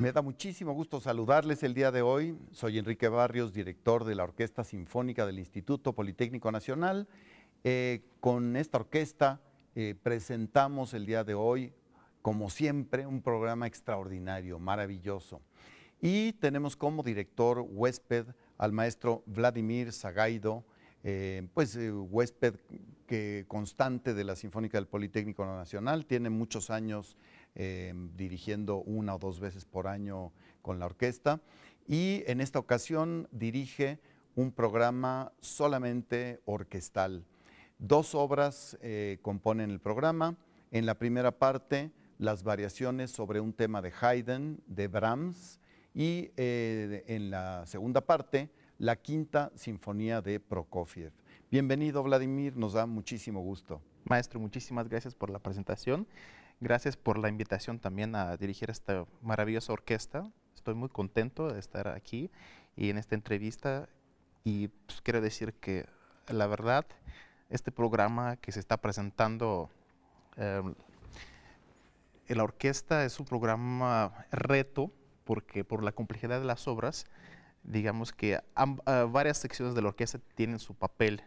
Me da muchísimo gusto saludarles el día de hoy. Soy Enrique Barrios, director de la Orquesta Sinfónica del Instituto Politécnico Nacional. Con esta orquesta presentamos el día de hoy, como siempre, un programa extraordinario, maravilloso. Y tenemos como director huésped al maestro Vladimir Sagaido, huésped constante de la Sinfónica del Politécnico Nacional, tiene muchos años dirigiendo 1 o 2 veces por año con la orquesta, y en esta ocasión dirige un programa solamente orquestal. 2 obras componen el programa. En la primera parte, las variaciones sobre un tema de Haydn, de Brahms, y en la segunda parte, la Quinta Sinfonía de Prokofiev. Bienvenido, Vladimir, nos da muchísimo gusto. Maestro, muchísimas gracias por la presentación. Gracias por la invitación también a dirigir esta maravillosa orquesta. Estoy muy contento de estar aquí y en esta entrevista. Y pues, quiero decir que la verdad, este programa que se está presentando en la orquesta es un programa reto, porque por la complejidad de las obras, digamos que varias secciones de la orquesta tienen su papel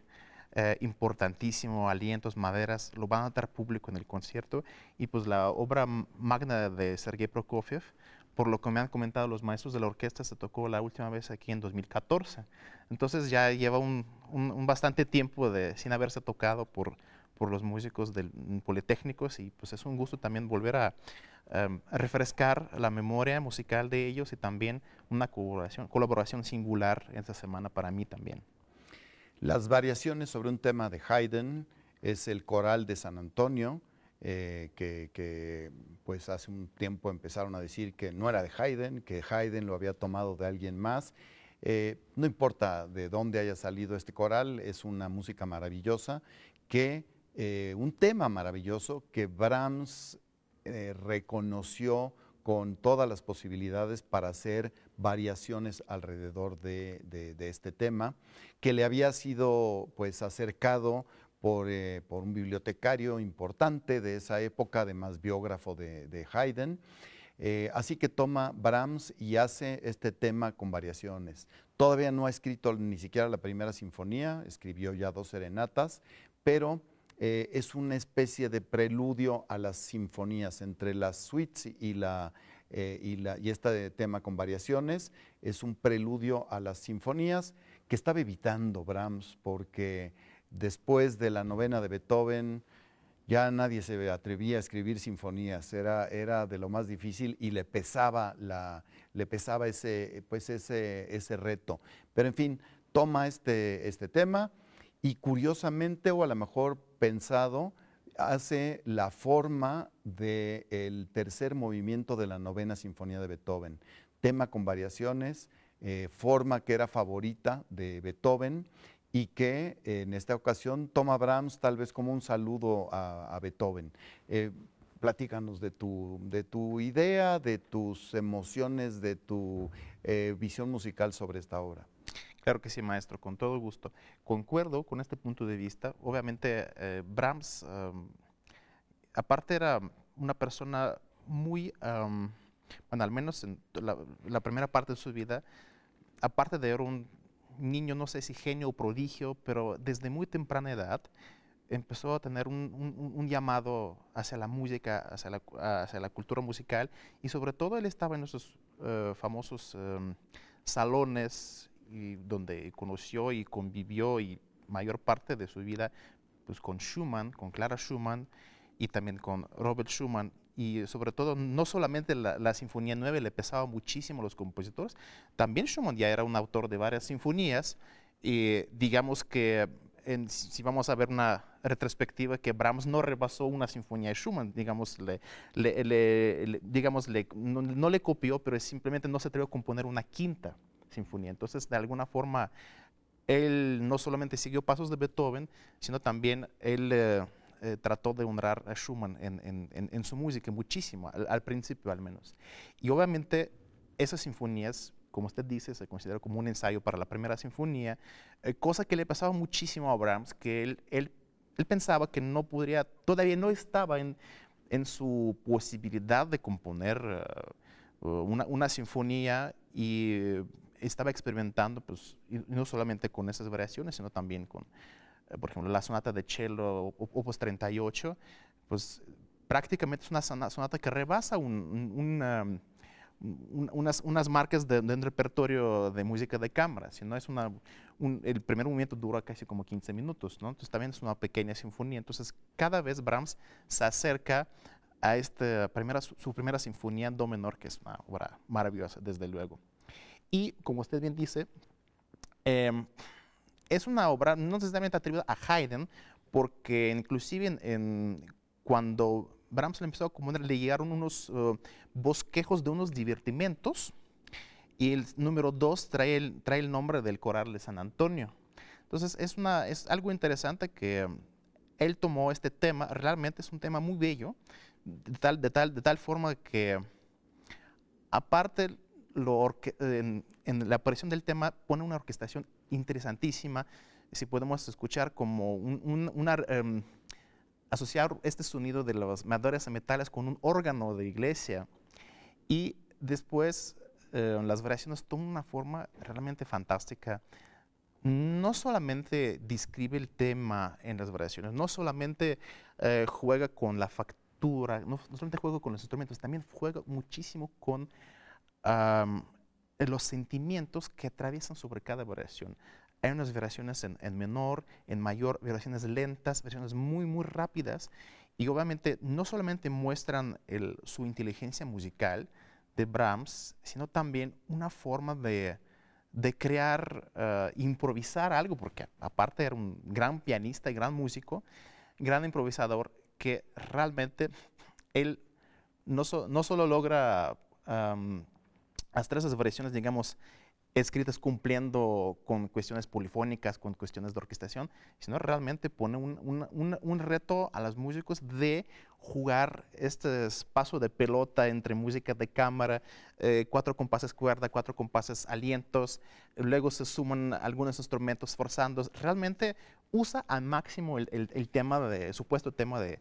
importantísimo, alientos, maderas, lo van a dar público en el concierto, y pues la obra magna de Sergei Prokofiev, por lo que me han comentado los maestros de la orquesta, se tocó la última vez aquí en 2014. Entonces ya lleva un bastante tiempo sin haberse tocado por los músicos politécnicos, y pues es un gusto también volver a refrescar la memoria musical de ellos, y también una colaboración singular esta semana para mí también. Las variaciones sobre un tema de Haydn es el Coral de San Antonio, que pues hace un tiempo empezaron a decir que no era de Haydn, que Haydn lo había tomado de alguien más. No importa de dónde haya salido este coral, es una música maravillosa, un tema maravilloso que Brahms reconoció con todas las posibilidades para hacer variaciones alrededor de este tema, que le había sido pues acercado por un bibliotecario importante de esa época, además biógrafo de Haydn. Así que toma Brahms y hace este tema con variaciones. Todavía no ha escrito ni siquiera la primera sinfonía, escribió ya 2 serenatas, pero es una especie de preludio a las sinfonías, entre las suites y este tema con variaciones. Es un preludio a las sinfonías que estaba evitando Brahms, porque después de la novena de Beethoven ya nadie se atrevía a escribir sinfonías, era de lo más difícil, y le pesaba ese reto. Pero en fin, toma este tema, y curiosamente, o a lo mejor pensado, hace la forma del tercer movimiento de la novena sinfonía de Beethoven. Tema con variaciones, forma que era favorita de Beethoven, y que en esta ocasión toma Brahms tal vez como un saludo a Beethoven. Platícanos de tu idea, de tus emociones, de tu visión musical sobre esta obra. Claro que sí, maestro, con todo gusto. Concuerdo con este punto de vista. Obviamente, Brahms, aparte era una persona muy, bueno, al menos en la primera parte de su vida, aparte de ser un niño, no sé si genio o prodigio, pero desde muy temprana edad empezó a tener un llamado hacia la música, hacia la cultura musical, y sobre todo él estaba en esos famosos salones donde conoció y convivió y mayor parte de su vida pues, con Schumann, con Clara Schumann y también con Robert Schumann. Y sobre todo, no solamente la Sinfonía 9 le pesaba muchísimo a los compositores, también Schumann ya era un autor de varias sinfonías, y digamos que si vamos a ver una retrospectiva, que Brahms no rebasó una sinfonía de Schumann, digamos, no le copió, pero simplemente no se atrevió a componer una quinta sinfonía. Entonces, de alguna forma, él no solamente siguió pasos de Beethoven, sino también él trató de honrar a Schumann en su música muchísimo, al principio al menos. Y obviamente esas sinfonías, como usted dice, se considera como un ensayo para la primera sinfonía, cosa que le pasaba muchísimo a Brahms, que él pensaba que no podría, todavía no estaba en su posibilidad de componer una sinfonía y estaba experimentando, pues, y no solamente con esas variaciones, sino también con, por ejemplo, la sonata de cello opus 38, pues prácticamente es una sonata que rebasa unas marcas de un repertorio de música de cámara, sino es el primer movimiento dura casi como 15 minutos, ¿no? Entonces también es una pequeña sinfonía. Entonces cada vez Brahms se acerca a su primera sinfonía en do menor, que es una obra maravillosa, desde luego. Y como usted bien dice, es una obra no necesariamente atribuida a Haydn, porque inclusive cuando Brahms le empezó a componer, le llegaron unos bosquejos de unos divertimentos, y el número 2 trae el nombre del coral de San Antonio. Entonces es algo interesante que él tomó este tema, realmente es un tema muy bello, de tal forma que aparte en la aparición del tema pone una orquestación interesantísima. Si podemos escuchar como asociar este sonido de los madores metales con un órgano de iglesia, y después las variaciones toman una forma realmente fantástica. No solamente describe el tema en las variaciones, no solamente juega con la factura, no solamente juega con los instrumentos, también juega muchísimo con los sentimientos que atraviesan sobre cada variación. Hay unas variaciones en menor, en mayor, variaciones lentas, variaciones muy, muy rápidas, y obviamente no solamente muestran su inteligencia musical de Brahms, sino también una forma de crear, improvisar algo, porque aparte era un gran pianista y gran músico, gran improvisador, que realmente él no solo logra hacer esas variaciones, digamos, escritas cumpliendo con cuestiones polifónicas, con cuestiones de orquestación, sino realmente pone un reto a los músicos de jugar este paso de pelota entre música de cámara, 4 compases cuerda, 4 compases alientos, luego se suman algunos instrumentos forzando. Realmente usa al máximo el supuesto tema de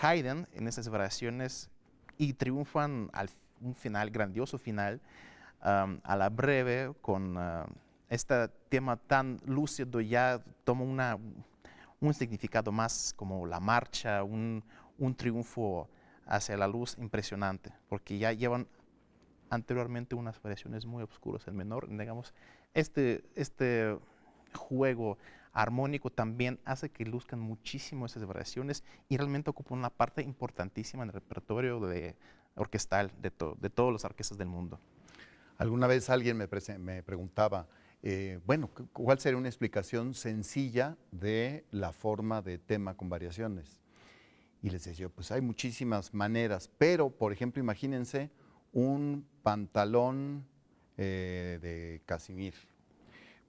Haydn en esas variaciones, y triunfan un final, grandioso final, a la breve, con este tema tan lúcido, ya toma un significado más como la marcha, un triunfo hacia la luz impresionante, porque ya llevan anteriormente unas variaciones muy oscuras en menor. Digamos, este juego armónico también hace que luzcan muchísimo esas variaciones, y realmente ocupa una parte importantísima en el repertorio orquestal de todos los orquestas del mundo. Alguna vez alguien me preguntaba, bueno, ¿cuál sería una explicación sencilla de la forma de tema con variaciones? Y les decía yo, pues hay muchísimas maneras, pero, por ejemplo, imagínense un pantalón de casimir.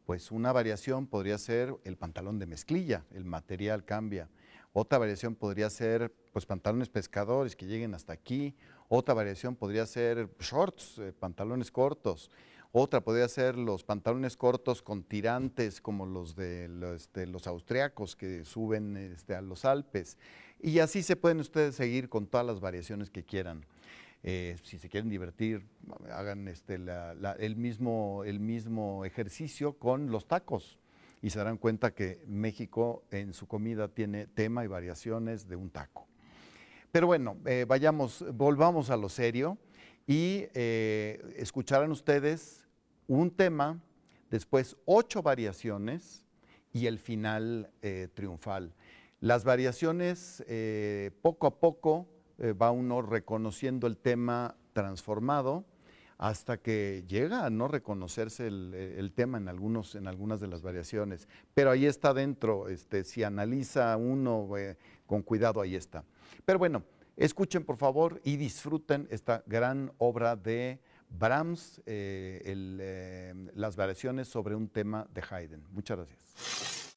Pues una variación podría ser el pantalón de mezclilla, el material cambia. Otra variación podría ser, pues, pantalones pescadores que lleguen hasta aquí. Otra variación podría ser shorts, pantalones cortos. Otra podría ser los pantalones cortos con tirantes, como los de los austriacos que suben a los Alpes. Y así se pueden ustedes seguir con todas las variaciones que quieran. Si se quieren divertir, hagan el mismo ejercicio con los tacos, y se darán cuenta que México en su comida tiene tema y variaciones de un taco. Pero bueno, volvamos a lo serio, y escucharán ustedes un tema, después 8 variaciones y el final triunfal. Las variaciones, poco a poco, va uno reconociendo el tema transformado, hasta que llega a no reconocerse el tema en algunas de las variaciones. Pero ahí está dentro, si analiza uno con cuidado, ahí está. Pero bueno, escuchen por favor y disfruten esta gran obra de Brahms, las variaciones sobre un tema de Haydn. Muchas gracias.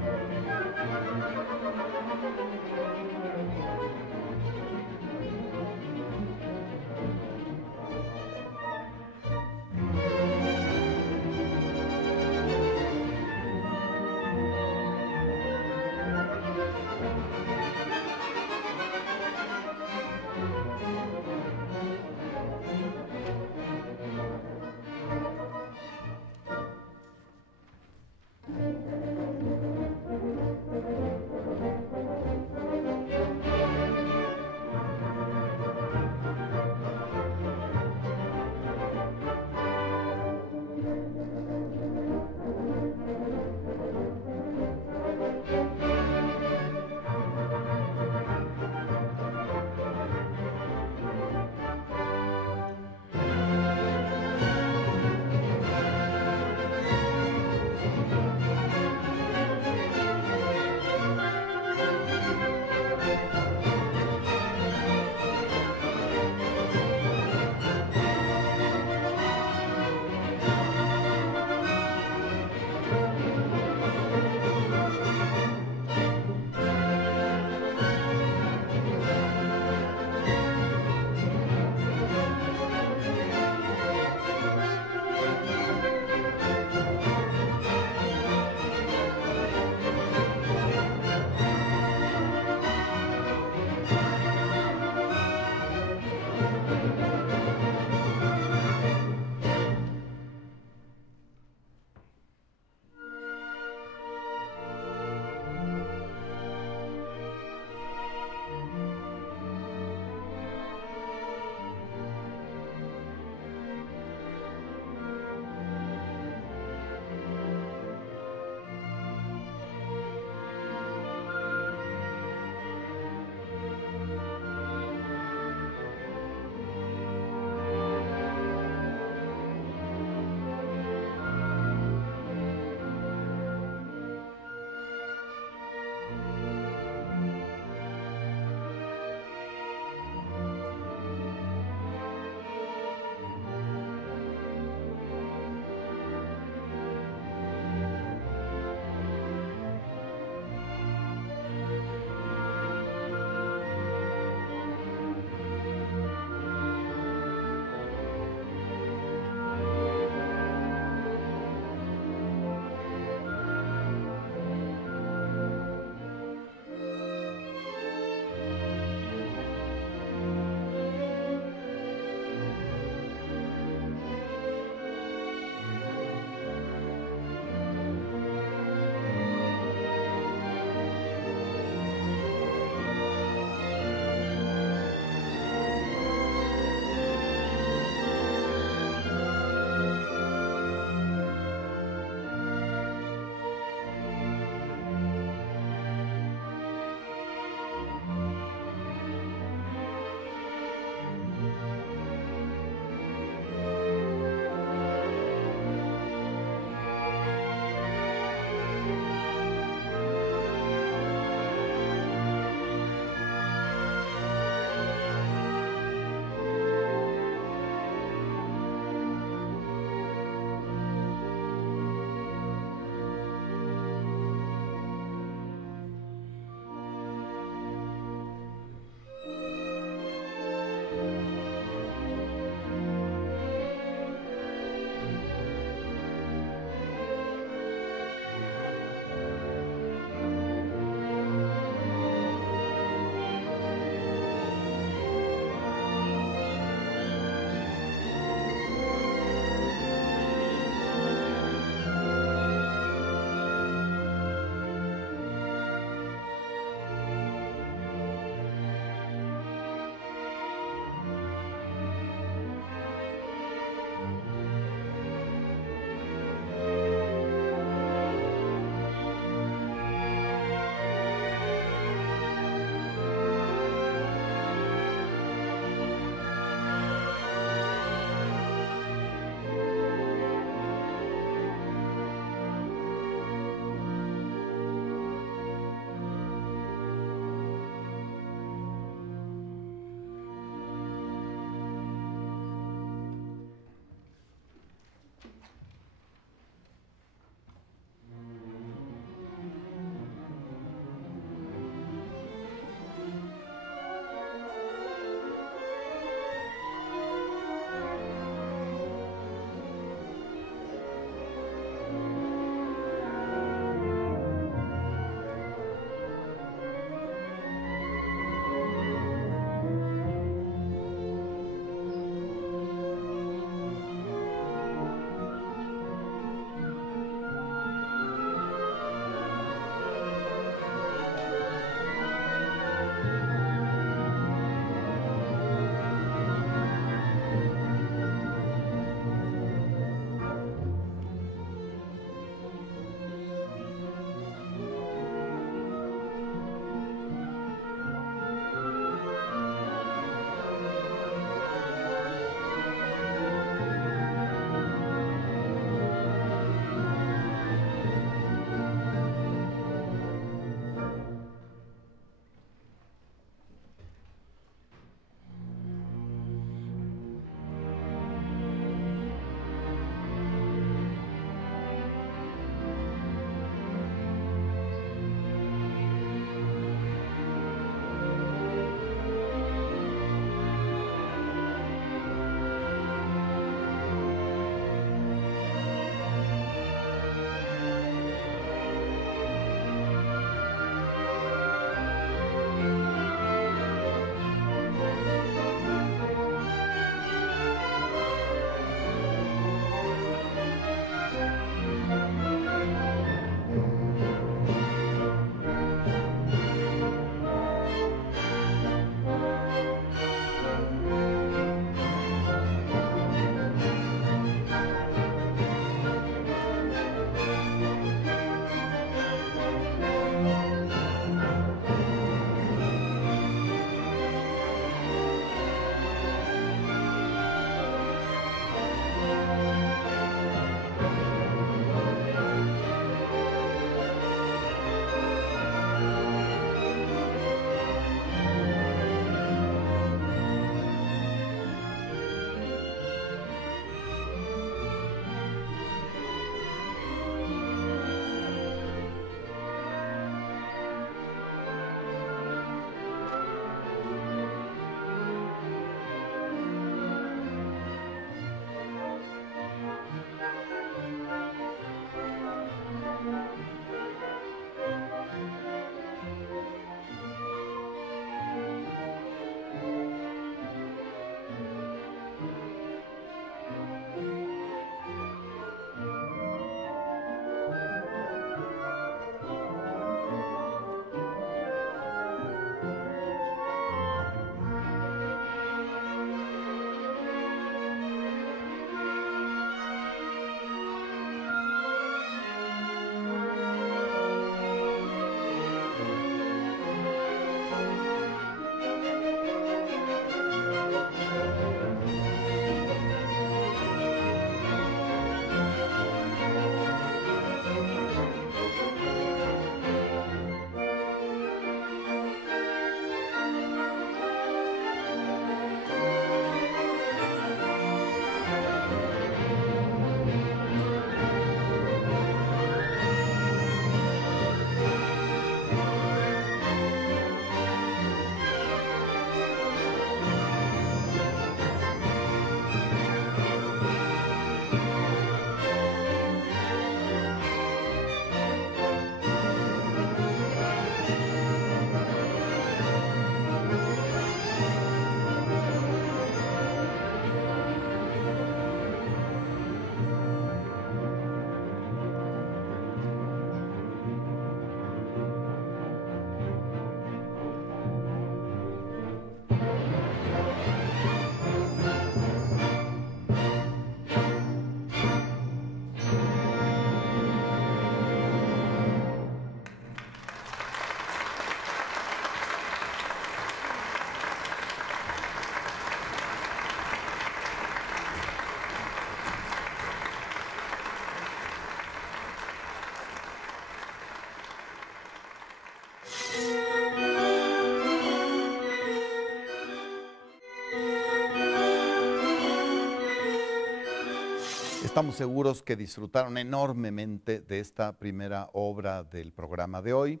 Estamos seguros que disfrutaron enormemente de esta primera obra del programa de hoy.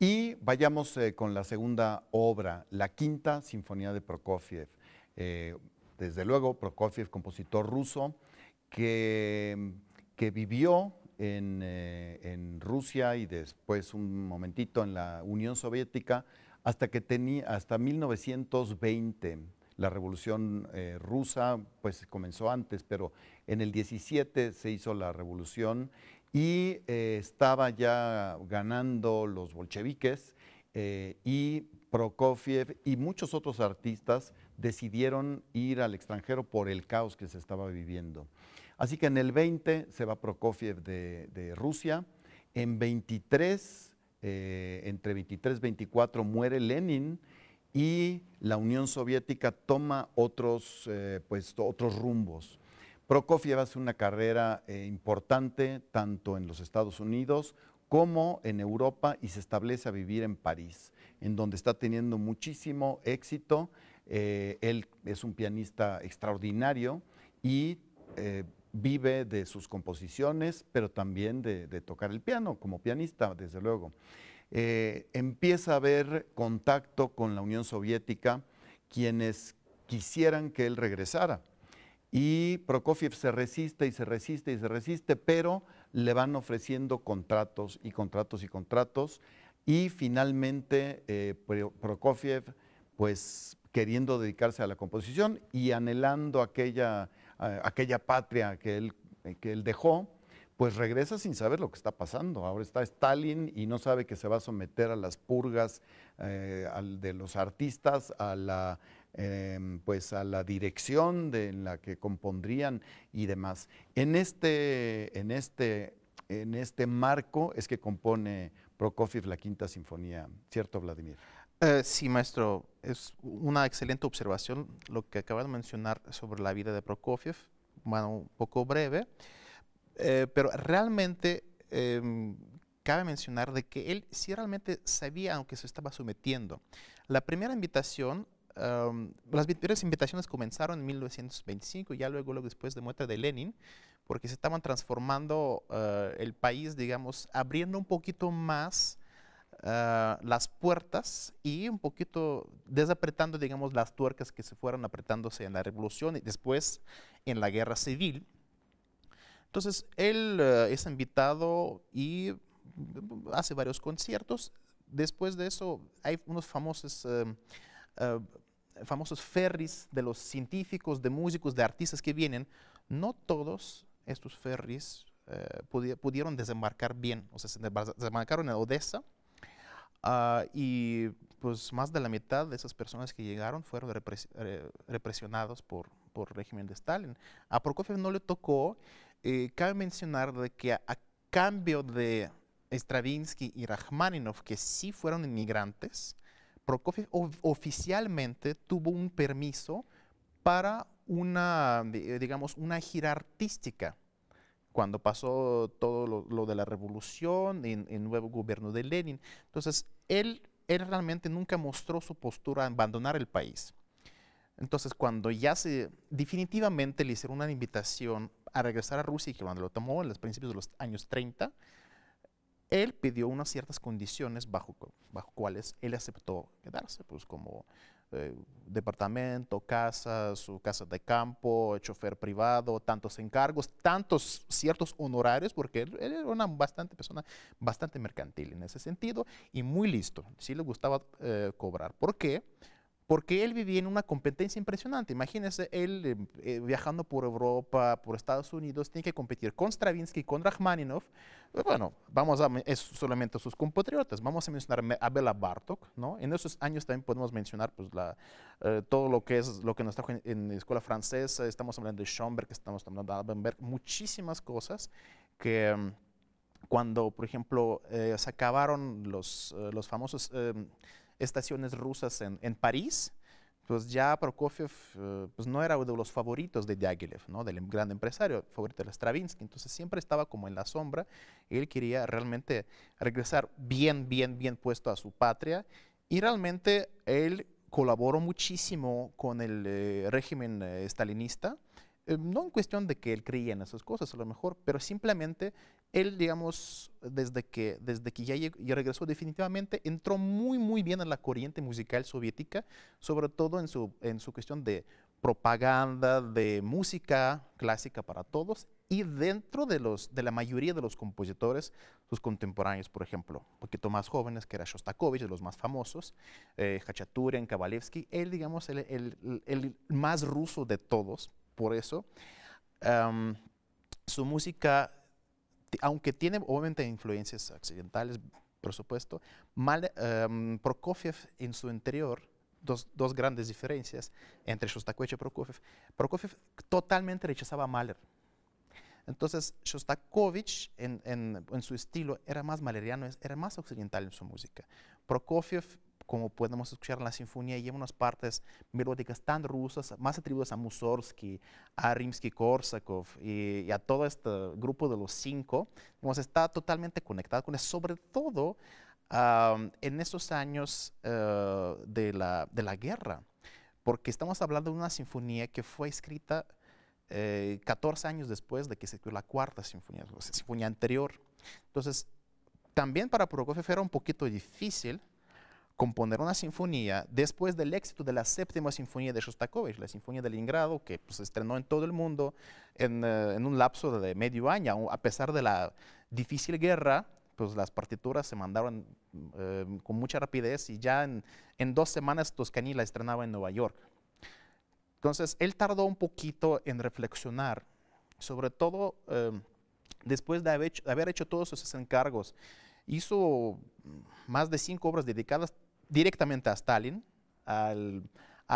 Y vayamos con la segunda obra, la Quinta Sinfonía de Prokofiev. Desde luego, Prokofiev, compositor ruso, que vivió en Rusia y después un momentito en la Unión Soviética hasta 1920. La Revolución Rusa pues comenzó antes, pero en el 17 se hizo la revolución y estaba ya ganando los bolcheviques y Prokofiev y muchos otros artistas decidieron ir al extranjero por el caos que se estaba viviendo. Así que en el 20 se va Prokofiev de Rusia, en 23, entre 23 y 24 muere Lenin y la Unión Soviética toma otros rumbos. Prokofiev hace una carrera importante tanto en los Estados Unidos como en Europa y se establece a vivir en París, en donde está teniendo muchísimo éxito. Él es un pianista extraordinario y vive de sus composiciones, pero también de tocar el piano como pianista, desde luego. Empieza a haber contacto con la Unión Soviética, quienes quisieran que él regresara. Y Prokofiev se resiste y se resiste y se resiste, pero le van ofreciendo contratos y contratos y contratos. Y finalmente Prokofiev, pues queriendo dedicarse a la composición y anhelando aquella patria que él dejó, pues regresa sin saber lo que está pasando. Ahora está Stalin y no sabe que se va a someter a las purgas de los artistas, a la dirección en la que compondrían y demás. En este marco es que compone Prokofiev la Quinta Sinfonía, ¿cierto, Vladimir? Sí, maestro, es una excelente observación lo que acaba de mencionar sobre la vida de Prokofiev, bueno, un poco breve. Pero realmente cabe mencionar de que él sí realmente sabía a lo que se estaba sometiendo. La primera invitación, las primeras invitaciones comenzaron en 1925, ya luego después de muerte de Lenin, porque se estaban transformando el país, digamos, abriendo un poquito más las puertas y un poquito desapretando, digamos, las tuercas que se fueron apretándose en la revolución y después en la guerra civil. Entonces, él es invitado y hace varios conciertos. Después de eso, hay unos famosos ferries de los científicos, de músicos, de artistas que vienen. No todos estos ferries pudieron desembarcar bien. O sea, se desembarcaron en Odessa y pues más de la mitad de esas personas que llegaron fueron represionados por el régimen de Stalin. A Prokofiev no le tocó. Cabe mencionar de que a cambio de Stravinsky y Rachmaninoff, que sí fueron inmigrantes, Prokofiev oficialmente tuvo un permiso para digamos, una gira artística cuando pasó todo lo de la revolución, en el nuevo gobierno de Lenin. Entonces, él realmente nunca mostró su postura a abandonar el país. Entonces, cuando ya definitivamente le hicieron una invitación a regresar a Rusia, y que cuando lo tomó en los principios de los años 30, él pidió unas ciertas condiciones bajo cuales él aceptó quedarse, pues como departamento, casa, su casa de campo, chofer privado, tantos encargos, tantos ciertos honorarios, porque él era una persona bastante mercantil en ese sentido y muy listo, sí le gustaba cobrar. ¿Por qué? Porque él vivía en una competencia impresionante. Imagínense, él viajando por Europa, por Estados Unidos, tiene que competir con Stravinsky, con Rachmaninoff. Bueno, es solamente sus compatriotas. Vamos a mencionar a Bela Bartók, ¿no? En esos años también podemos mencionar pues, todo lo que nos trajo en la escuela francesa. Estamos hablando de Schoenberg, estamos hablando de Alban Berg, muchísimas cosas que cuando, por ejemplo, se acabaron los famosos estaciones rusas en París, pues ya Prokofiev pues no era uno de los favoritos de Diaghilev, ¿no? Del gran empresario, favorito de Stravinsky. Entonces siempre estaba como en la sombra. Él quería realmente regresar bien puesto a su patria y realmente él colaboró muchísimo con el régimen stalinista. no en cuestión de que él creía en esas cosas a lo mejor, pero simplemente él, digamos, desde que ya regresó definitivamente, entró muy bien en la corriente musical soviética, sobre todo en su cuestión de propaganda, de música clásica para todos, y dentro de la mayoría de los compositores, sus contemporáneos, por ejemplo, un poquito más jóvenes, que era Shostakovich, de los más famosos, Khachaturian, Kabalevsky, él, digamos, el más ruso de todos. Por eso, su música, aunque tiene obviamente influencias occidentales, por supuesto, Prokofiev en su interior, dos grandes diferencias entre Shostakovich y Prokofiev. Prokofiev totalmente rechazaba a Mahler. Entonces, Shostakovich en su estilo era más mahleriano, era más occidental en su música. Prokofiev, como podemos escuchar en la sinfonía, lleva unas partes melódicas tan rusas, más atribuidas a Mussorgsky, a Rimsky-Korsakov y a todo este grupo de los 5, está totalmente conectado con eso, sobre todo en esos años de la guerra, porque estamos hablando de una sinfonía que fue escrita 14 años después de que se escribió la cuarta sinfonía, la sinfonía anterior. Entonces, también para Prokofiev era un poquito difícil componer una sinfonía después del éxito de la séptima sinfonía de Shostakovich, la Sinfonía de Leningrado, que pues, se estrenó en todo el mundo en un lapso de medio año. A pesar de la difícil guerra, pues las partituras se mandaron con mucha rapidez y ya en 2 semanas Toscanini la estrenaba en Nueva York. Entonces, él tardó un poquito en reflexionar, sobre todo después de haber hecho todos esos encargos. Hizo más de 5 obras dedicadas directamente a Stalin, a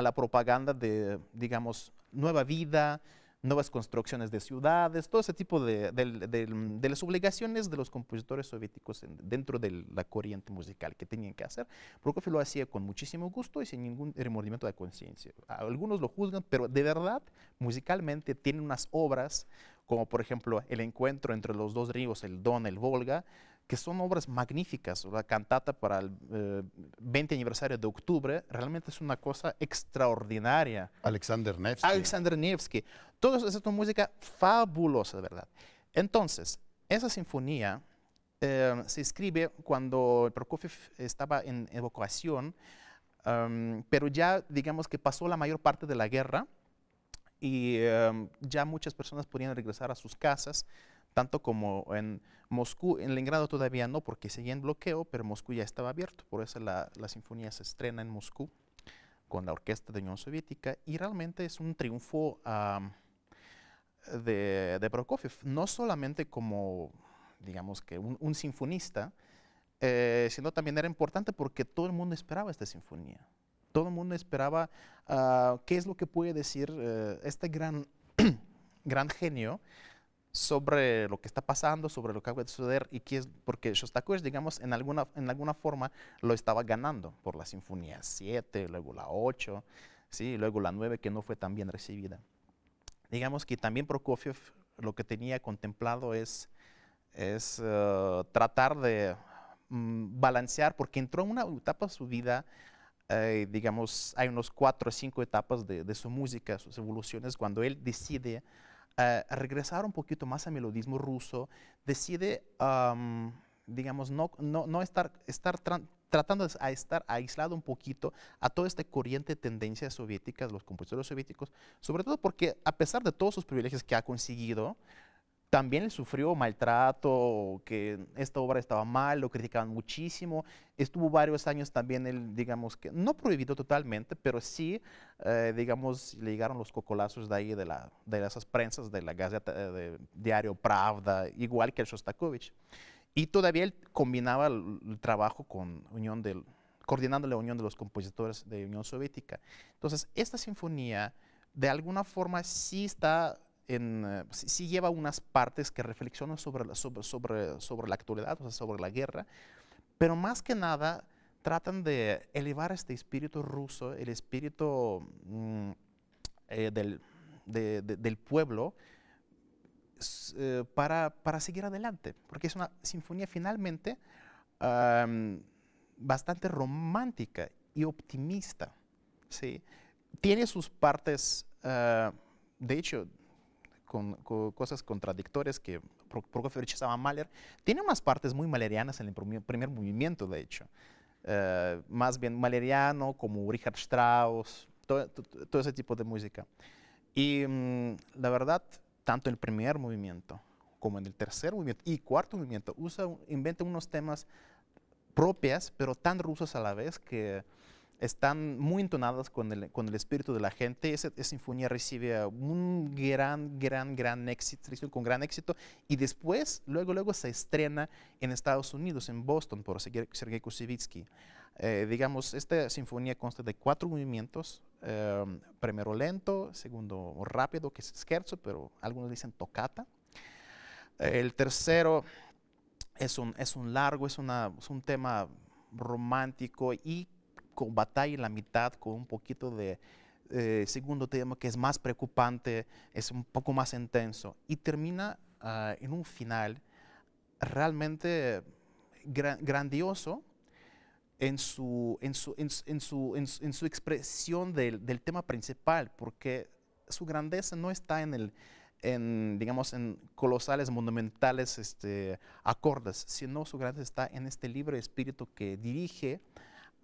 la propaganda de, digamos, nueva vida, nuevas construcciones de ciudades, todo ese tipo de las obligaciones de los compositores soviéticos dentro de la corriente musical que tenían que hacer. Prokofiev lo hacía con muchísimo gusto y sin ningún remordimiento de conciencia. Algunos lo juzgan, pero de verdad, musicalmente, tiene unas obras, como por ejemplo El encuentro entre los dos ríos, el Don, el Volga, que son obras magníficas. La cantata para el 20 aniversario de octubre realmente es una cosa extraordinaria. Alexander Nevsky. Alexander Nevsky. Todo eso es una música fabulosa, de verdad. Entonces, esa sinfonía se escribe cuando Prokofiev estaba en evacuación, pero ya digamos que pasó la mayor parte de la guerra y ya muchas personas podían regresar a sus casas, tanto como en Moscú. En Leningrado todavía no, porque seguía en bloqueo, pero Moscú ya estaba abierto. Por eso la sinfonía se estrena en Moscú con la Orquesta de Unión Soviética, y realmente es un triunfo de Prokofiev, no solamente como, digamos que un sinfonista, sino también era importante porque todo el mundo esperaba esta sinfonía. Todo el mundo esperaba qué es lo que puede decir este gran genio sobre lo que está pasando, sobre lo que acaba de suceder, y qué es, porque Shostakovich, digamos, en alguna forma lo estaba ganando por la Sinfonía 7, luego la 8, ¿sí? Luego la 9, que no fue tan bien recibida. Digamos que también Prokofiev lo que tenía contemplado es tratar de balancear, porque entró en una etapa de su vida, digamos, hay unos 4 o 5 etapas de su música, sus evoluciones, cuando él decide regresar un poquito más al melodismo ruso, decide, digamos, no estar tratando de estar aislado un poquito a toda esta corriente de tendencias soviéticas, los compositores soviéticos, sobre todo porque a pesar de todos sus privilegios que ha conseguido, también sufrió maltrato, que esta obra estaba mal, lo criticaban muchísimo. Estuvo varios años también él, digamos que, no prohibido totalmente, pero sí, digamos, le llegaron los cocolazos de ahí, de esas prensas, de la Gazeta, de Diario Pravda, igual que el Shostakovich. Y todavía él combinaba el trabajo con coordinando la Unión de los Compositores de Unión Soviética. Entonces, esta sinfonía, de alguna forma, sí está sí lleva unas partes que reflexionan sobre la actualidad, o sea, sobre la guerra, pero más que nada tratan de elevar este espíritu ruso, el espíritu del pueblo, para seguir adelante, porque es una sinfonía finalmente bastante romántica y optimista, ¿sí? Tiene sus partes, de hecho, cosas contradictorias que Prokofiev rechazaba a Mahler. Tiene unas partes muy mahlerianas en el primer movimiento, de hecho. Más bien mahleriano, como Richard Strauss, todo ese tipo de música. Y la verdad, tanto en el primer movimiento como en el tercer movimiento y cuarto movimiento, inventa unos temas propias, pero tan rusos a la vez que están muy entonadas con el espíritu de la gente. Esa sinfonía recibe un gran éxito, con gran éxito, y después, luego se estrena en Estados Unidos, en Boston, por Sergei Koussevitzky. Digamos, esta sinfonía consta de 4 movimientos, primero lento, segundo rápido, que es scherzo, pero algunos dicen toccata. El tercero es un largo, es un tema romántico y con batalla en la mitad, con un poquito de segundo tema que es más preocupante, es un poco más intenso, y termina en un final realmente grandioso en su expresión del tema principal, porque su grandeza no está digamos, en colosales, monumentales acordes, sino su grandeza está en este libre espíritu que dirige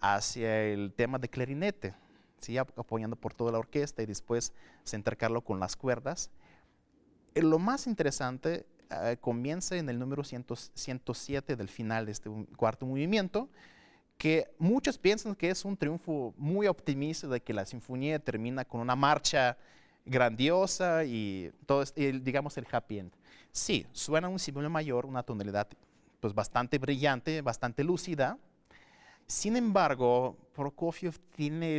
hacia el tema de clarinete, ¿sí? Apoyando por toda la orquesta y después se intercala con las cuerdas. Lo más interesante comienza en el número 107 del final de este cuarto movimiento, que muchos piensan que es un triunfo muy optimista de que la sinfonía termina con una marcha grandiosa y todo, digamos, el happy end. Sí, suena un si bemol mayor, una tonalidad pues bastante brillante, bastante lúcida. Sin embargo, Prokofiev tiene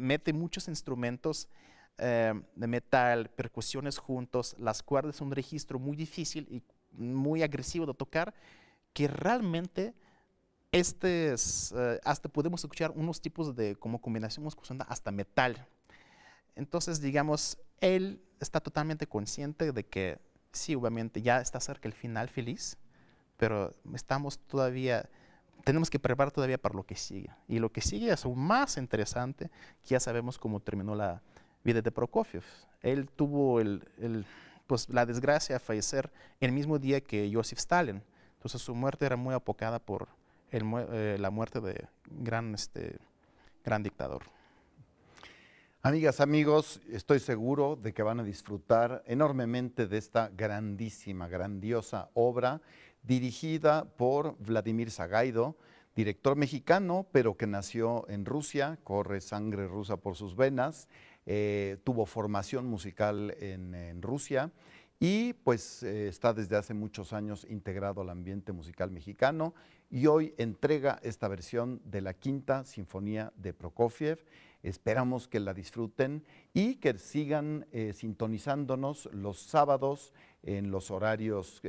mete muchos instrumentos de metal, percusiones juntos, las cuerdas, un registro muy difícil y muy agresivo de tocar, que realmente hasta podemos escuchar unos tipos de como combinación muscular hasta metal. Entonces, digamos, él está totalmente consciente de que sí, obviamente ya está cerca el final feliz, pero tenemos que preparar todavía para lo que sigue. Y lo que sigue es aún más interesante, que ya sabemos cómo terminó la vida de Prokofiev. Él tuvo pues, la desgracia de fallecer el mismo día que Joseph Stalin. Entonces su muerte era muy apocada por la muerte de gran dictador. Amigas, amigos, estoy seguro de que van a disfrutar enormemente de esta grandísima, grandiosa obra dirigida por Vladimir Sagaido, director mexicano, pero que nació en Rusia, corre sangre rusa por sus venas, tuvo formación musical en Rusia y pues está desde hace muchos años integrado al ambiente musical mexicano y hoy entrega esta versión de la Quinta Sinfonía de Prokofiev. Esperamos que la disfruten y que sigan sintonizándonos los sábados en los horarios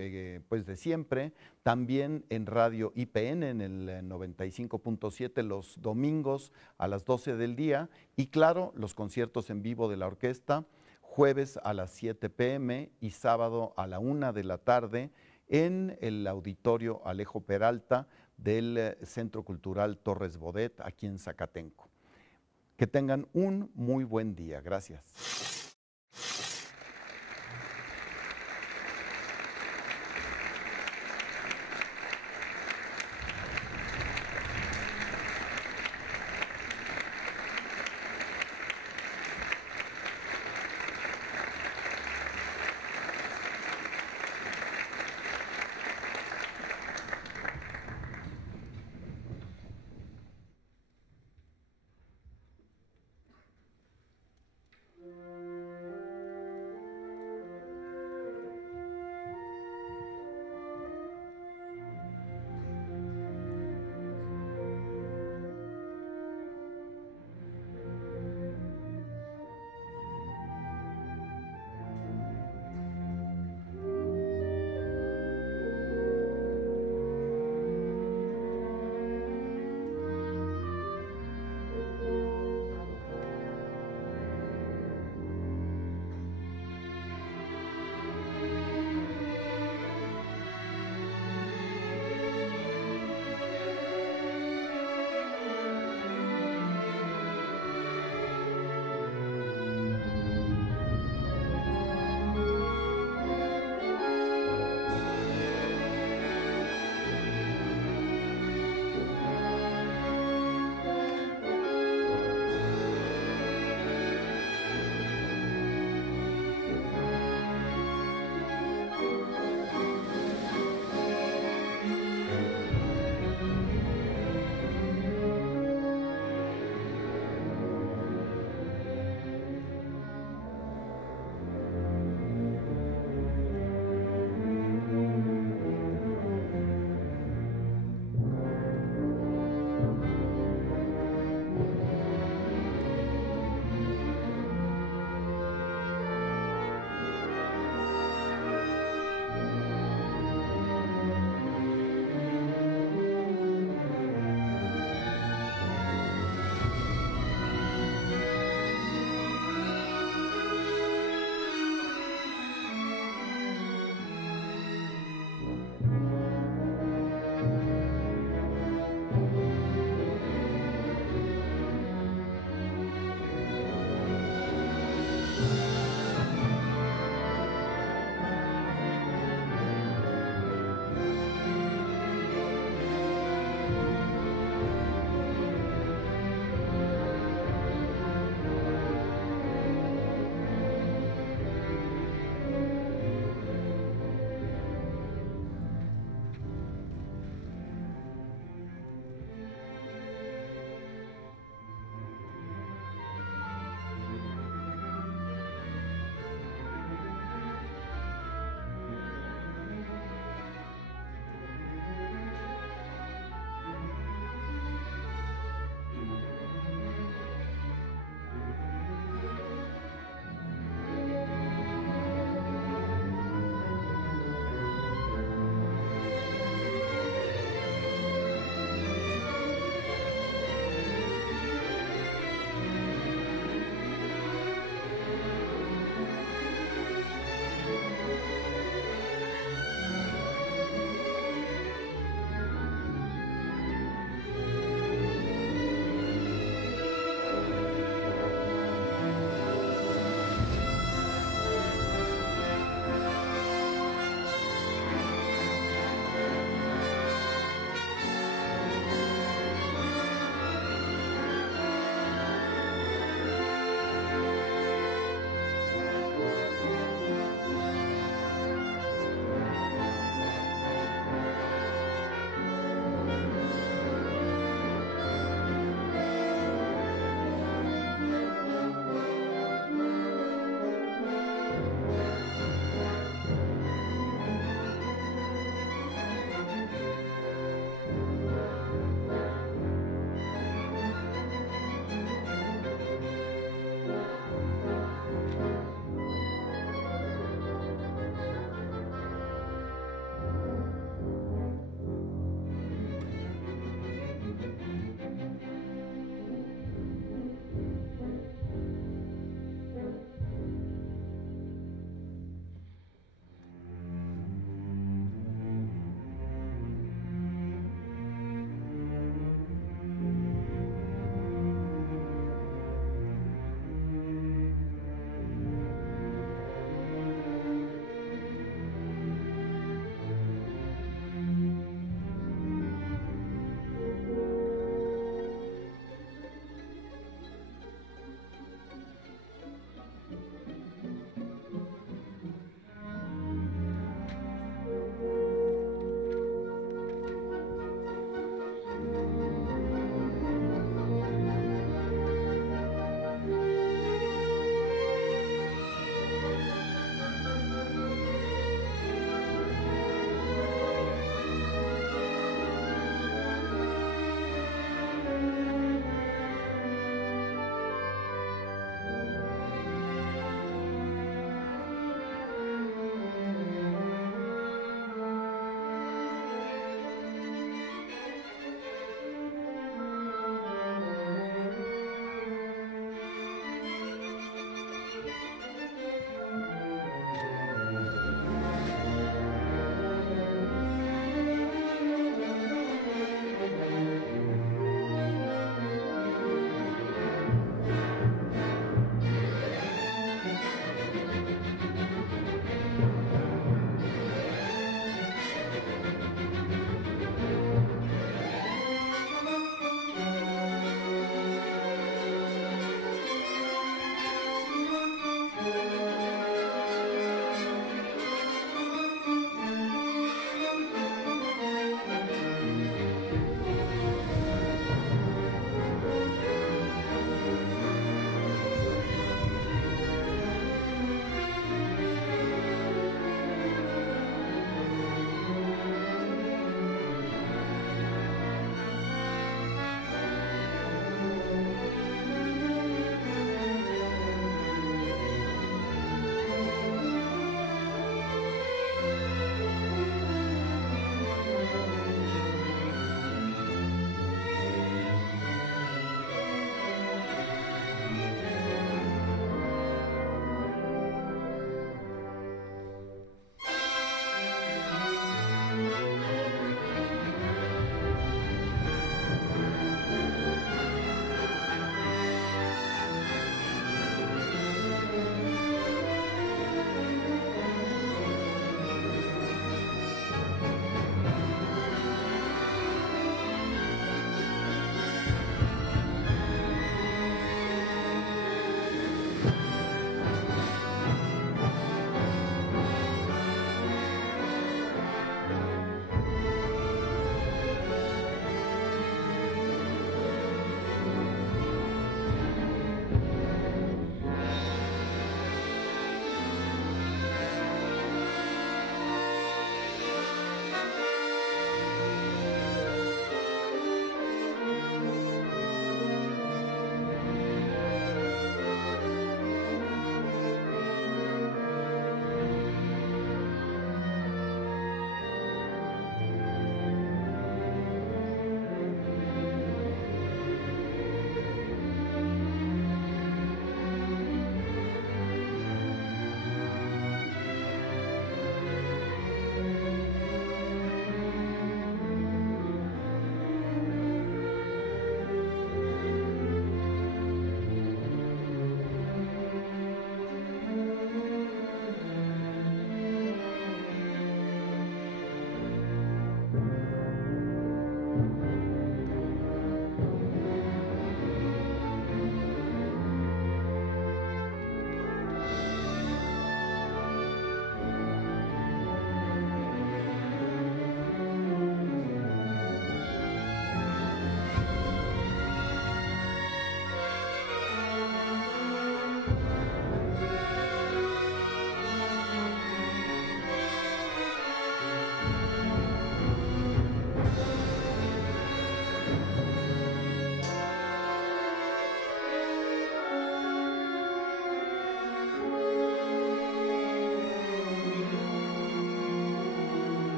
pues de siempre, también en Radio IPN en el 95.7 los domingos a las 12 del día y claro, los conciertos en vivo de la orquesta jueves a las 7 p.m. y sábado a la 1 de la tarde en el Auditorio Alejo Peralta del Centro Cultural Torres Bodet aquí en Zacatenco. Que tengan un muy buen día. Gracias.